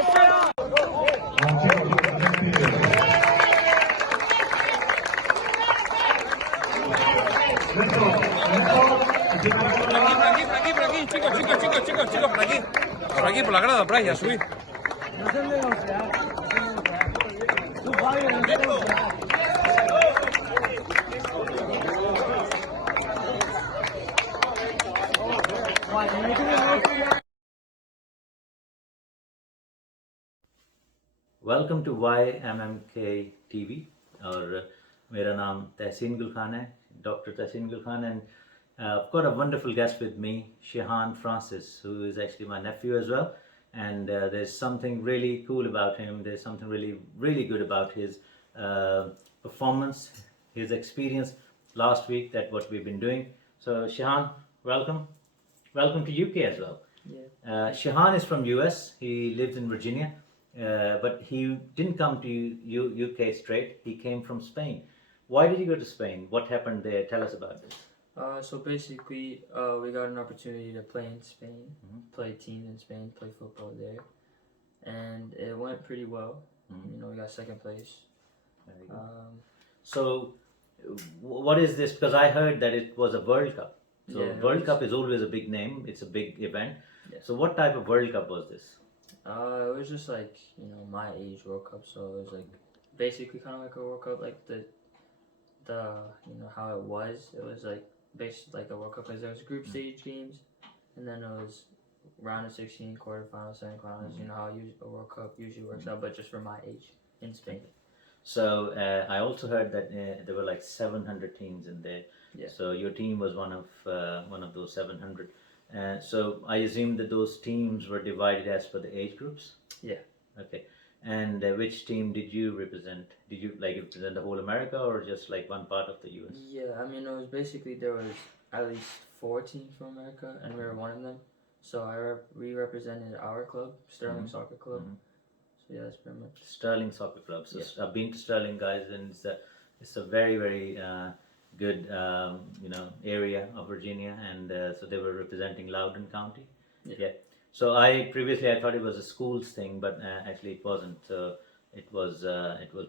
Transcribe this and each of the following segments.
Por aquí, por la grada, Brian, subí. Welcome to YMMK TV और मेरा नाम तहसीन गुल खान है, Dr. Tehseen Gul Khan, and I've got a wonderful guest with me, Sheehan Francis, who is actually my nephew as well. And there's something really cool about him. There's something really good about his performance, his experience last week, that what we've been doing. So Sheehan, welcome to UK as well. Yeah. Sheehan is from US. He lives in Virginia, but he didn't come to UK straight. He came from Spain. Why did you go to Spain? What happened there? Tell us about this. So basically, we got an opportunity to play in Spain, play teams in Spain, play football there, and it went pretty well. You know, we got second place. So, what is this? Because I heard that it was a World Cup. So, Yeah, World Cup is always a big name. It's a big event. Yeah. So, what type of World Cup was this? It was just like, you know, my age World Cup. So it was like basically kind of like a World Cup, like the you know how it was. It was like basically like a World Cup because there was group stage games, and then it was round of 16, quarterfinals, semifinals. You know how a World Cup usually works out, but just for my age in Spain. So, I also heard that there were like 700 teams in there. Yeah. So, your team was one of those 700. So, I assume that those teams were divided as per the age groups? Yeah. Okay. And which team did you represent? Did you represent the whole America or just like one part of the US? Yeah, I mean, it was basically there was at least 4 teams from America, and we were one of them. So we represented our club, Sterling Soccer Club. So yeah, that's pretty much. Sterling Soccer Club. So Yeah. I've been to Sterling, guys, and it's a very good area of Virginia, and so they were representing Loudoun County. Yeah. So I thought it was a schools thing, but actually it wasn't. So it was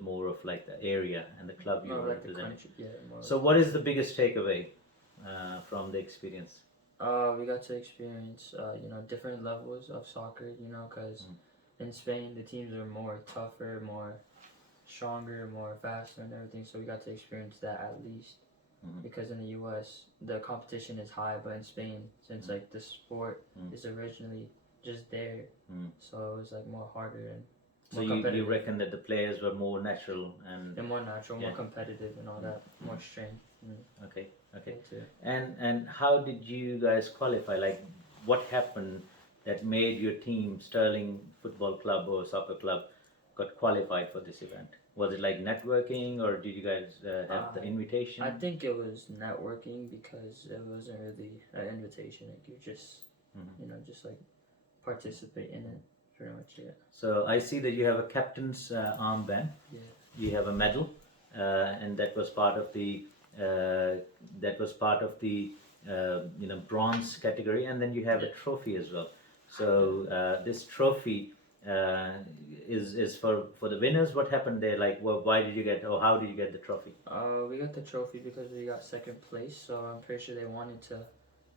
more of like the area and the club you More were like the representing. country, yeah. More So what is the biggest takeaway from the experience? we got to experience, you know, different levels of soccer, you know, because in Spain the teams are more tougher, more stronger, more faster and everything. So we got to experience that at least. Because in the US the competition is high, but in Spain, since like the sport is originally just there, so it was like more harder and So you reckon that the players were more natural and more natural, more competitive and all that, more strength. Okay. Too. And how did you guys qualify? Like, what happened that made your team, Sterling Football Club or Soccer Club, got qualified for this event? Was it like networking, or did you guys have the invitation? I think it was networking because it wasn't really an invitation. Like you just, you know, just like participate in it, pretty much. Yeah. So I see that you have a captain's armband. Yeah. You have a medal, and that was part of the bronze category, and then you have a trophy as well. So this trophy is for the winners. What happened there? Like, why did you get, or how did you get the trophy? We got the trophy because we got second place. So I'm pretty sure they wanted to,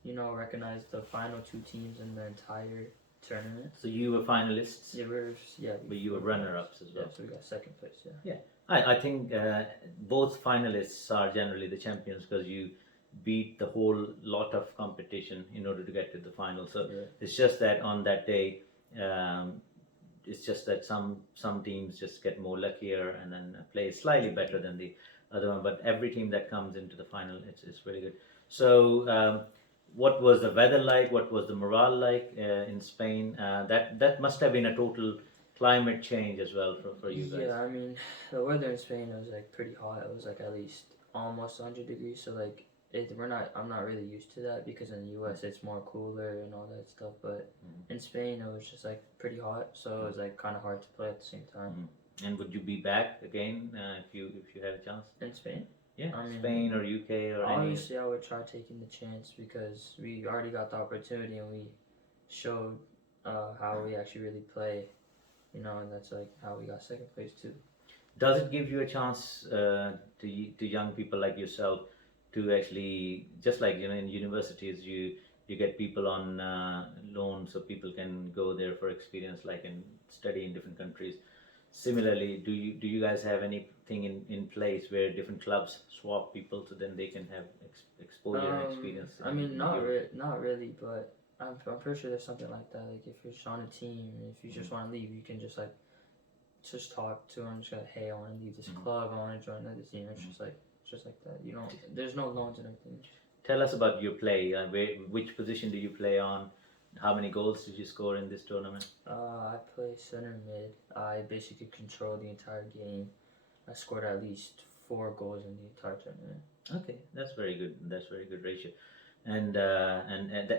you know, recognize the final 2 teams in the entire tournament. So you were finalists. Yeah, But you were runner-ups as well. Yeah, so we got second place. Yeah. Yeah, I think both finalists are generally the champions because you beat the whole lot of competition in order to get to the final. So it's just that on that day, it's just that some teams just get more luckier and then play slightly better than the other one. But every team that comes into the final, it's really good. So what was the weather like? What was the morale like in Spain? That must have been a total climate change as well for you guys. Yeah, I mean, the weather in Spain was like pretty hot. It was like at least almost 100 degrees. So like I'm not really used to that because in the US it's more cooler and all that stuff. But in Spain it was just like pretty hot, so it was like kind of hard to play at the same time. And would you be back again if you had a chance? In Spain? Yeah, I mean, Spain or UK or obviously I would try taking the chance because we already got the opportunity and we showed how we actually really play you know, and that's like how we got second place too. Does it give you a chance to young people like yourself to actually, just like in universities, you get people on loan so people can go there for experience, like and study in different countries. Similarly, do you guys have anything in place where different clubs swap people so then they can have exposure and experience? I mean, not really, but I'm pretty sure there's something like that. Like if you're just on a team, if you just want to leave, you can just like talk to them, just like, hey, I want to leave this club, I want to join another team. It's just like that. You know, there's no loans and everything. Tell us about your play. Which position do you play on? How many goals did you score in this tournament? I play center mid. I basically control the entire game. I scored at least 4 goals in the entire tournament. Okay, that's very good. That's very good ratio. And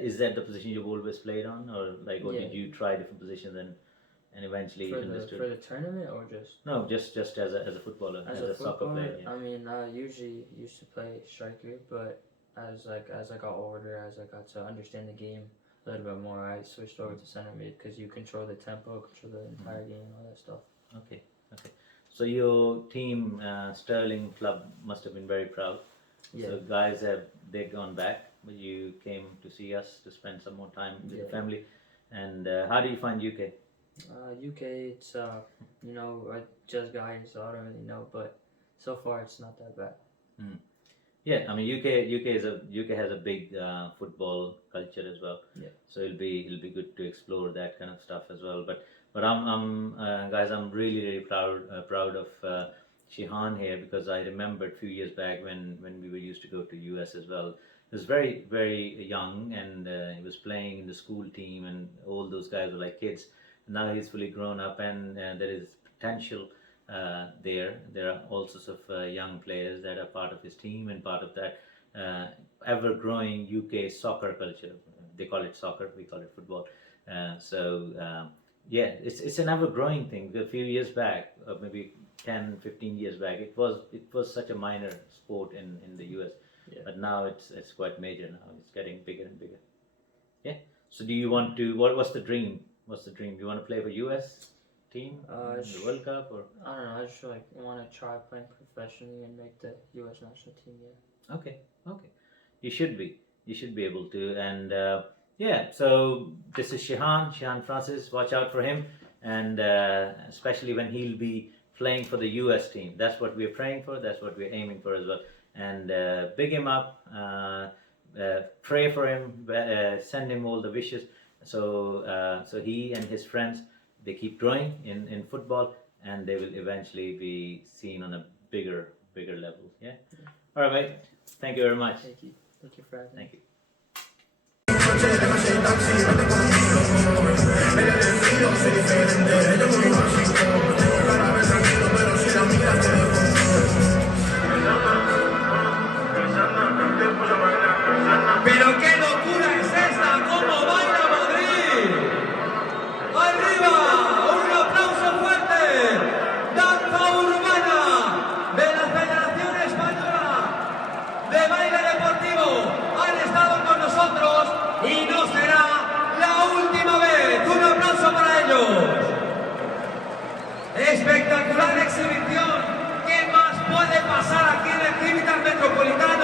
is that the position you've always played on, or like, or did you try different positions and eventually understood? For the tournament, or just? No, just as a footballer, as a soccer player. Yeah. I mean, I usually used to play striker, but as I got older, as I got to understand the game a little bit more, I switched over to center mid because you control the tempo, control the entire game, all that stuff. Okay. So your team, Sterling Club, must have been very proud. Yeah. So guys, they've gone back, but you came to see us to spend some more time with the family. And how do you find UK? UK, it's you know, I just got here, so I don't really know, but so far it's not that bad. Yeah, I mean UK has a big football culture as well. Yeah. So it'll be good to explore that kind of stuff as well. But I'm guys, I'm really proud of Sheehan here, because I remembered a few years back when we were used to go to US as well. He was very young, and he was playing in the school team, and all those guys were like kids. Now he's fully grown up, and there is potential there. There are all sorts of young players that are part of his team and part of that ever-growing UK soccer culture. They call it soccer, we call it football. Yeah, it's an ever-growing thing. A few years back, maybe 10, 15 years back, it was such a minor sport in the US. Yeah. But now it's quite major now. It's getting bigger and bigger. Yeah. So do you want to? What's the dream? What's the dream? Do you want to play for US team in the World Cup, or? I don't know. I just want to try playing professionally and make the US national team. Yeah. Okay. You should be. You should be able to. And yeah. So this is Sheehan Francis. Watch out for him, and especially when he'll be playing for the US team. That's what we're praying for. That's what we're aiming for as well. And big him up, pray for him, send him all the wishes. So he and his friends, they keep growing in football, and they will eventually be seen on a bigger level. Yeah. All right, mate. Thank you very much. Thank you for having me. Thank you. Pero qué locura es esta, cómo baila Madrid. Arriba, un aplauso fuerte. Danza urbana de la Federación Española de Baile Deportivo. Han estado con nosotros y no será la última vez. Un aplauso para ellos. Espectacular exhibición. ¿Qué más puede pasar aquí en el Clínicas Metropolitana?